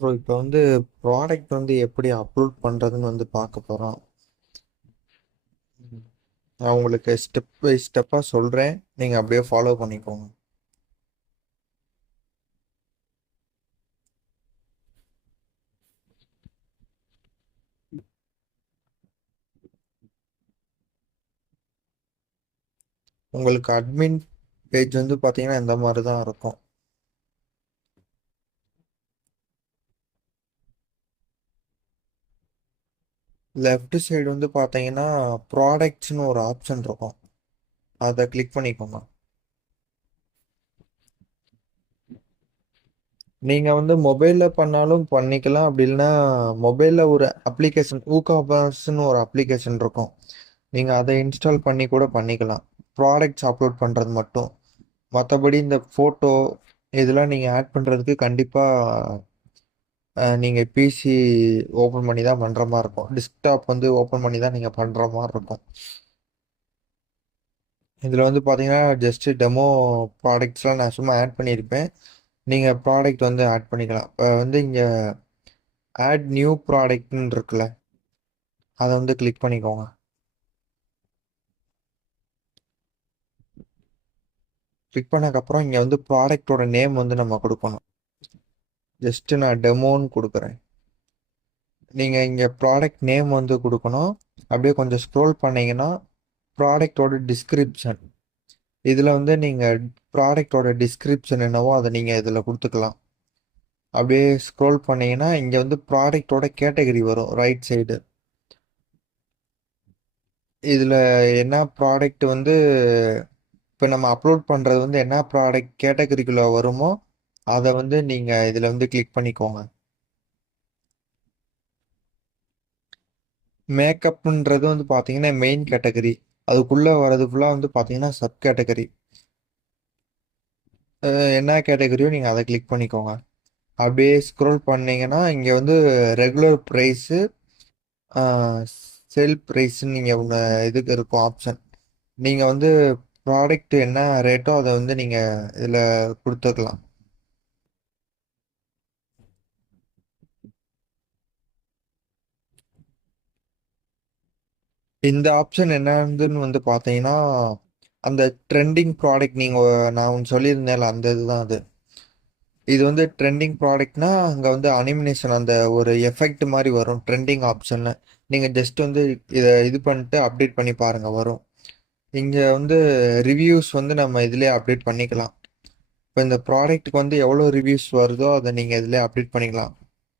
Bro இப்போ வந்து product வந்து எப்படி அப்லோட் பண்ணுறதுன்னு வந்து பார்க்க போகிறோம். நான் உங்களுக்கு ஸ்டெப் பை ஸ்டெப்பாக சொல்கிறேன், நீங்கள் அப்படியே ஃபாலோ பண்ணிக்கோங்க. உங்களுக்கு அட்மின் பேஜ் வந்து பார்த்தீங்கன்னா இந்த மாதிரி தான் இருக்கும். லெஃப்ட் சைடு வந்து பார்த்தீங்கன்னா ப்ராடக்ட்ஸ்னு ஒரு ஆப்ஷன் இருக்கும், அதை கிளிக் பண்ணிக்கோங்க. நீங்கள் வந்து மொபைலில் பண்ணாலும் பண்ணிக்கலாம், அப்படி இல்லைன்னா மொபைலில் ஒரு அப்ளிகேஷன் ஊகாபாஸ்ன்னு ஒரு அப்ளிகேஷன் இருக்கும், நீங்கள் அதை இன்ஸ்டால் பண்ணி கூட பண்ணிக்கலாம். ப்ராடக்ட்ஸ் அப்லோட் பண்ணுறது மட்டும். மற்றபடி இந்த ஃபோட்டோ இதெல்லாம் நீங்கள் ஆட் பண்ணுறதுக்கு கண்டிப்பாக நீங்கள் பிசி ஓப்பன் பண்ணி தான் பண்ணுற மாதிரி இருக்கும். டெஸ்க்டாப் வந்து ஓப்பன் பண்ணி தான் நீங்கள் பண்ணுற மாதிரி இருக்கும். இதில் வந்து பார்த்தீங்கன்னா ஜஸ்ட்டு டெமோ ப்ராடக்ட்ஸ்லாம் நான் சும்மா ஆட் பண்ணியிருப்பேன். நீங்கள் ப்ராடக்ட் வந்து ஆட் பண்ணிக்கலாம். இப்போ வந்து இங்கே ஆட் நியூ ப்ராடக்ட்னு இருக்குல்ல, அதை வந்து கிளிக் பண்ணிக்கோங்க. கிளிக் பண்ணதுக்கப்புறம் இங்கே வந்து ப்ராடக்டோட நேம் வந்து நம்ம கொடுக்கணும். ஜஸ்ட்டு நான் டெமோன்னு கொடுக்குறேன். நீங்கள் இங்கே ப்ராடக்ட் நேம் வந்து கொடுக்கணும். அப்படியே கொஞ்சம் ஸ்க்ரோல் பண்ணீங்கன்னா ப்ராடக்டோட டிஸ்கிரிப்ஷன், இதில் வந்து நீங்கள் ப்ராடக்டோட டிஸ்கிரிப்ஷன் என்னவோ அதை நீங்கள் இதில் கொடுத்துக்கலாம். அப்படியே ஸ்க்ரோல் பண்ணீங்கன்னா இங்கே வந்து ப்ராடக்டோட கேட்டகரி வரும் ரைட் சைடு. இதில் என்ன ப்ராடக்ட் வந்து இப்போ நம்ம அப்லோட் பண்ணுறது வந்து என்ன ப்ராடக்ட் கேட்டகரிக்குள்ளே வருமோ அதை வந்து நீங்கள் இதில் வந்து கிளிக் பண்ணிக்கோங்க. மேக்கப்ன்றது வந்து பார்த்தீங்கன்னா மெயின் கேட்டகரி, அதுக்குள்ளே வர்றது ஃபுல்லாக வந்து பார்த்தீங்கன்னா சப் கேட்டகரி. என்ன கேட்டகரியோ நீங்கள் அதை கிளிக் பண்ணிக்கோங்க. அப்படியே ஸ்க்ரோல் பண்ணீங்கன்னா இங்கே வந்து ரெகுலர் ப்ரைஸு, செல் ப்ரைஸ்ன்னு நீங்கள் ஒன்று இதுக்கு இருக்கும் ஆப்ஷன். நீங்கள் வந்து ப்ராடக்ட் என்ன ரேட்டோ அதை வந்து நீங்கள் இதில் கொடுத்துக்கலாம். இந்த ஆப்ஷன் என்னன்னு வந்து பார்த்தீங்கன்னா அந்த ட்ரெண்டிங் ப்ராடக்ட் நீங்கள் நான் ஒன்று சொல்லியிருந்தேன்ல அந்த இதுதான் அது. இது வந்து ட்ரெண்டிங் ப்ராடக்ட்னா அங்கே வந்து அனிமினேஷன் அந்த ஒரு எஃபெக்ட் மாதிரி வரும் ட்ரெண்டிங் ஆப்ஷனில். நீங்கள் ஜஸ்ட் வந்து இதை இது பண்ணிட்டு அப்டேட் பண்ணி பாருங்கள் வரும். இங்கே வந்து ரிவ்யூஸ் வந்து நம்ம இதிலே அப்டேட் பண்ணிக்கலாம். இப்போ இந்த ப்ராடக்ட்டுக்கு வந்து எவ்வளோ ரிவ்யூஸ் வருதோ அதை நீங்கள் இதிலே அப்டேட் பண்ணிக்கலாம்.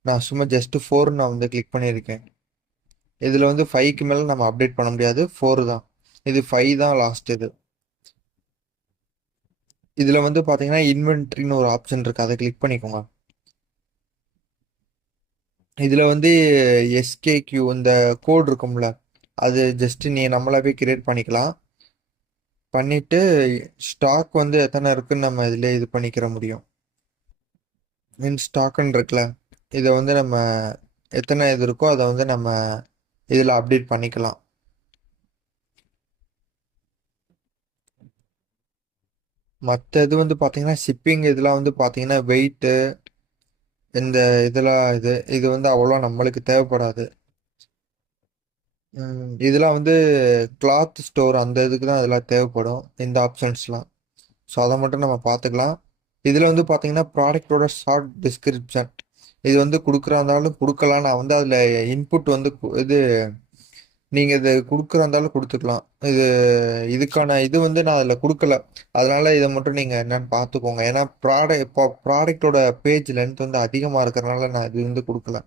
நான் சும்மா ஜஸ்ட்டு 4 நான் வந்து கிளிக் பண்ணியிருக்கேன். இதில் வந்து 5க்கு மேலே நம்ம அப்டேட் பண்ண முடியாது, 4 தான். இது 5 தான் லாஸ்ட் இது. இதில் வந்து பார்த்தீங்கன்னா இன்வென்ட்ரின்னு ஒரு ஆப்ஷன் இருக்குது, அதை கிளிக் பண்ணிக்கோங்க. இதில் வந்து எஸ்கேக்யூ இந்த கோட் இருக்கும்ல, அது ஜஸ்ட் நீ நம்மளாவே கிரியேட் பண்ணிக்கலாம். பண்ணிட்டு ஸ்டாக் வந்து எத்தனை இருக்குன்னு நம்ம இதில் இது பண்ணிக்கிற முடியும். இன் ஸ்டாக்குன்னு இருக்குல்ல, இதை வந்து நம்ம எத்தனை இது இருக்கோ அதை வந்து நம்ம இதில் அப்டேட் பண்ணிக்கலாம். மற்ற இது வந்து பார்த்தீங்கன்னா ஷிப்பிங் இதெல்லாம் வந்து பார்த்தீங்கன்னா வெயிட்டு இந்த இதெல்லாம் இது இது வந்து அவ்வளோ நம்மளுக்கு தேவைப்படாது. இதெல்லாம் வந்து கிளாத் ஸ்டோர் அந்த இதுக்கு தான் இதெல்லாம் தேவைப்படும் இந்த ஆப்ஷன்ஸ்லாம். ஸோ அதை மட்டும் நம்ம பார்த்துக்கலாம். இதில் வந்து பார்த்தீங்கன்னா ப்ராடக்டோட ஷார்ட் டிஸ்கிரிப்ஷன் இது வந்து கொடுக்குறா இருந்தாலும் கொடுக்கலாம். நான் வந்து அதில் இன்புட் வந்து இது நீங்கள் இது கொடுக்குறா இருந்தாலும் கொடுத்துக்கலாம். இது இதுக்கான இது வந்து நான் அதில் கொடுக்கல, அதனால இதை மட்டும் நீங்கள் என்னன்னு பார்த்துக்கோங்க. ஏன்னா இப்போ ப்ராடக்டோட பேஜ் லென்த் வந்து அதிகமாக இருக்கிறனால நான் இது வந்து கொடுக்கல.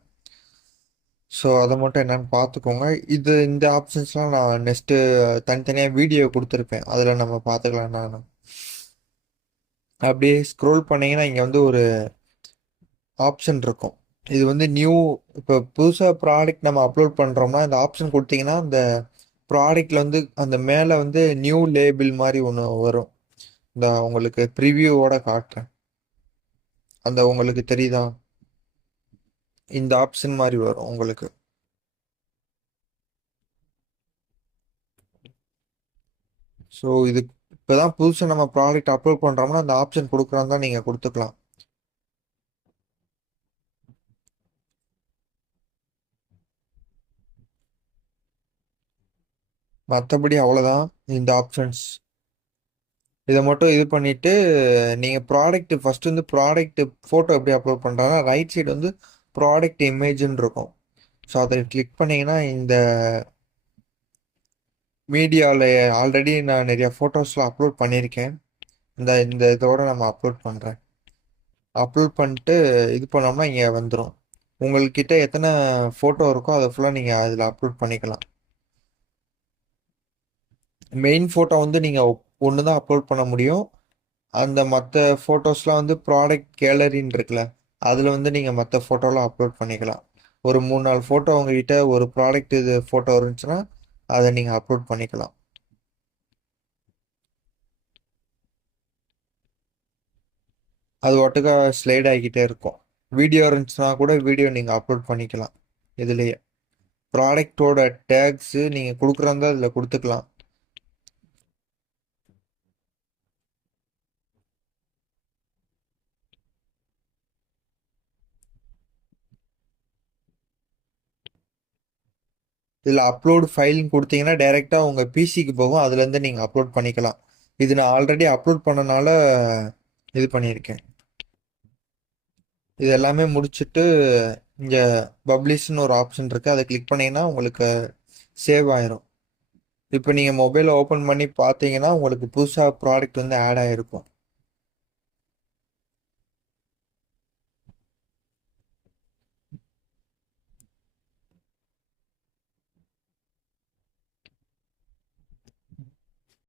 ஸோ அதை மட்டும் என்னன்னு பார்த்துக்கோங்க. இந்த ஆப்ஷன்ஸ்லாம் நான் நெக்ஸ்ட்டு தனித்தனியாக வீடியோ கொடுத்துருப்பேன், அதில் நம்ம பார்த்துக்கலாம். நான் அப்படியே ஸ்க்ரோல் பண்ணீங்கன்னா இங்கே வந்து ஒரு ஆப்ஷன் இருக்கும். இது வந்து நியூ, இப்போ புதுசாக ப்ராடக்ட் நம்ம அப்லோட் பண்ணுறோம்னா இந்த ஆப்ஷன் கொடுத்தீங்கன்னா அந்த ப்ராடக்ட்ல வந்து அந்த மேலே வந்து நியூ லேபிள் மாதிரி ஒன்று வரும். இந்த உங்களுக்கு ப்ரிவியூவோட காட்டுறேன், அந்த உங்களுக்கு தெரியுதா, இந்த ஆப்ஷன் மாதிரி வரும் உங்களுக்கு. ஸோ இது இப்போதான் புதுசாக நம்ம ப்ராடக்ட் அப்லோட் பண்ணுறோம்னா அந்த ஆப்ஷன் கொடுக்குறான்னு தான் நீங்கள் கொடுத்துக்கலாம். மற்றபடி அவ்வளோதான் இந்த ஆப்ஷன்ஸ். இதை மட்டும் இது பண்ணிட்டு நீங்கள் ப்ராடக்ட் ஃபர்ஸ்ட் வந்து ப்ராடக்ட் ஃபோட்டோ எப்படி அப்லோட் பண்ணுறாங்கன்னா ரைட் சைடு வந்து ப்ராடக்ட் இமேஜ்னு இருக்கும். ஸோ அதை கிளிக் பண்ணீங்கன்னா இந்த மீடியாவில் ஆல்ரெடி நான் நிறைய ஃபோட்டோஸ்லாம் அப்லோட் பண்ணியிருக்கேன். இந்த இந்த இதோட நம்ம அப்லோட் பண்ணுறேன். அப்லோட் பண்ணிட்டு இது பண்ணோம்னா இங்கே வந்துடும். உங்கள்கிட்ட எத்தனை ஃபோட்டோ இருக்கோ அதை ஃபுல்லாக நீங்கள் அதில் அப்லோட் பண்ணிக்கலாம். மெயின் ஃபோட்டோ வந்து நீங்கள் ஒன்று தான் அப்லோட் பண்ண முடியும். அந்த மற்ற ஃபோட்டோஸ்லாம் வந்து ப்ராடக்ட் கேலரின்னு இருக்குல்ல, அதில் வந்து நீங்கள் மற்ற ஃபோட்டோலாம் அப்லோட் பண்ணிக்கலாம். ஒரு 3-4 ஃபோட்டோ உங்ககிட்ட ஒரு ப்ராடக்ட் இது ஃபோட்டோ இருந்துச்சுன்னா அதை நீங்கள் அப்லோட் பண்ணிக்கலாம். அது ஒட்டுக்கா ஸ்லைட் ஆகிக்கிட்டே இருக்கும். வீடியோ இருந்துச்சுன்னா கூட வீடியோ நீங்கள் அப்லோட் பண்ணிக்கலாம் இதுலேயே. ப்ராடக்டோட டேக்ஸு நீங்கள் கொடுக்குறதா இதில் கொடுத்துக்கலாம். இதில் அப்லோடு ஃபைல்னு கொடுத்தீங்கன்னா டைரெக்டாக உங்கள் பிசிக்கு போகும். அதுலேருந்து நீங்கள் அப்லோட் பண்ணிக்கலாம். இது நான் ஆல்ரெடி அப்லோட் பண்ணனால இது பண்ணியிருக்கேன். இது எல்லாமே முடிச்சுட்டு இங்கே பப்ளிஷ்னு ஒரு ஆப்ஷன் இருக்குது. அதை கிளிக் பண்ணீங்கன்னா உங்களுக்கு சேவ் ஆயிரும். இப்போ நீங்கள் மொபைலை ஓப்பன் பண்ணி பார்த்தீங்கன்னா உங்களுக்கு புதுசாக ப்ராடக்ட் வந்து ஆட் ஆகிருக்கும்.